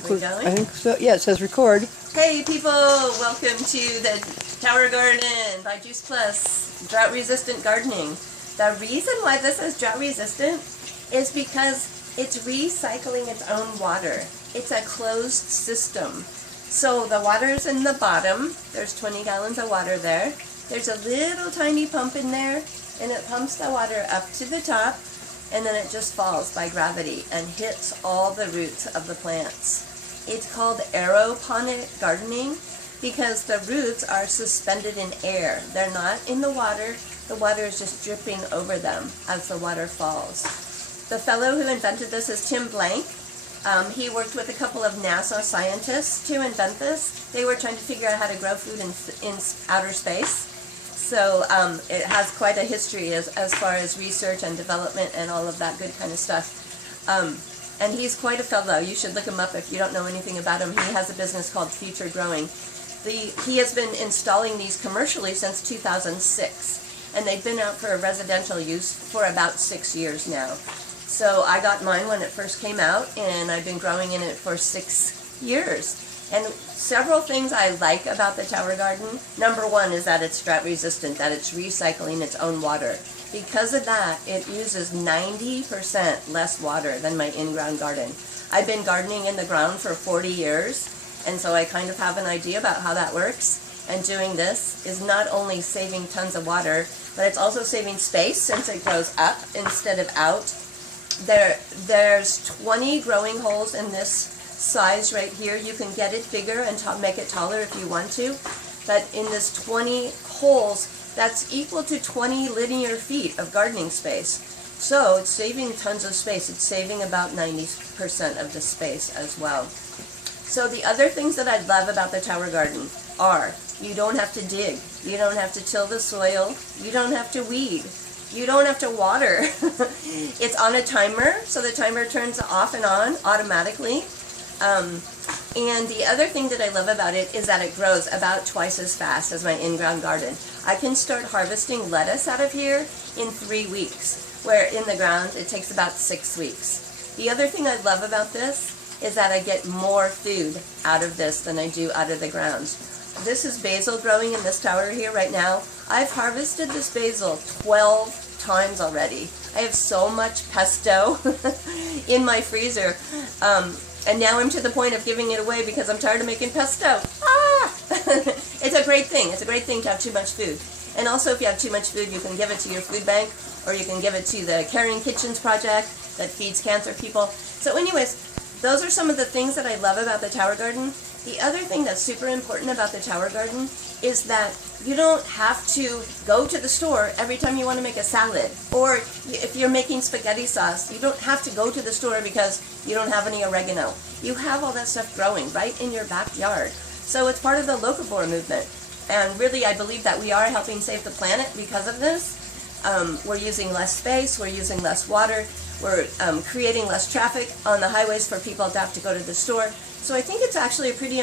think we going? I think so. Yeah, it says record. Hey people, welcome to the Tower Garden by Juice Plus, Drought-resistant Gardening. The reason why this is drought-resistant is because it's recycling its own water. It's a closed system. So the water's in the bottom. There's 20 gallons of water there. There's a little tiny pump in there, and it pumps the water up to the top, and then it just falls by gravity and hits all the roots of the plants. It's called aeroponic gardening because the roots are suspended in air. They're not in the water. The water is just dripping over them as the water falls. The fellow who invented this is Tim Blank. He worked with a couple of NASA scientists to invent this. They were trying to figure out how to grow food in outer space. So it has quite a history as far as research and development and all of that good kind of stuff. And he's quite a fellow. You should look him up if you don't know anything about him. He has a business called Future Growing. He has been installing these commercially since 2006. And they've been out for residential use for about 6 years now. So I got mine when it first came out, and I've been growing in it for 6 years. And several things I like about the Tower Garden. Number one is that it's drought resistant, that it's recycling its own water. Because of that, it uses 90% less water than my in-ground garden. I've been gardening in the ground for 40 years, and so I kind of have an idea about how that works. And doing this is not only saving tons of water, but it's also saving space since it grows up instead of out. There's 20 growing holes in this size right here. You can get it bigger and make it taller if you want to, but in this 20 holes, that's equal to 20 linear feet of gardening space. So it's saving tons of space. It's saving about 90% of the space as well. So the other things that I love about the Tower Garden are you don't have to dig, you don't have to till the soil, you don't have to weed, you don't have to water. It's on a timer, so the timer turns off and on automatically. And the other thing that I love about it is that it grows about twice as fast as my in-ground garden. I can start harvesting lettuce out of here in 3 weeks, where in the ground it takes about 6 weeks. The other thing I love about this is that I get more food out of this than I do out of the ground. This is basil growing in this tower here right now. I've harvested this basil 12 times already. I have so much pesto in my freezer. And now I'm to the point of giving it away because I'm tired of making pesto. It's a great thing. It's a great thing to have too much food. And also if you have too much food, you can give it to your food bank, or you can give it to the Caring Kitchens project that feeds cancer people. So anyways, those are some of the things that I love about the Tower Garden. The other thing that's super important about the Tower Garden is that you don't have to go to the store every time you want to make a salad. Or if you're making spaghetti sauce, you don't have to go to the store because you don't have any oregano. You have all that stuff growing right in your backyard. So it's part of the locavore movement. And really, I believe that we are helping save the planet because of this. We're using less space, we're using less water, we're creating less traffic on the highways for people to have to go to the store. So I think it's actually a pretty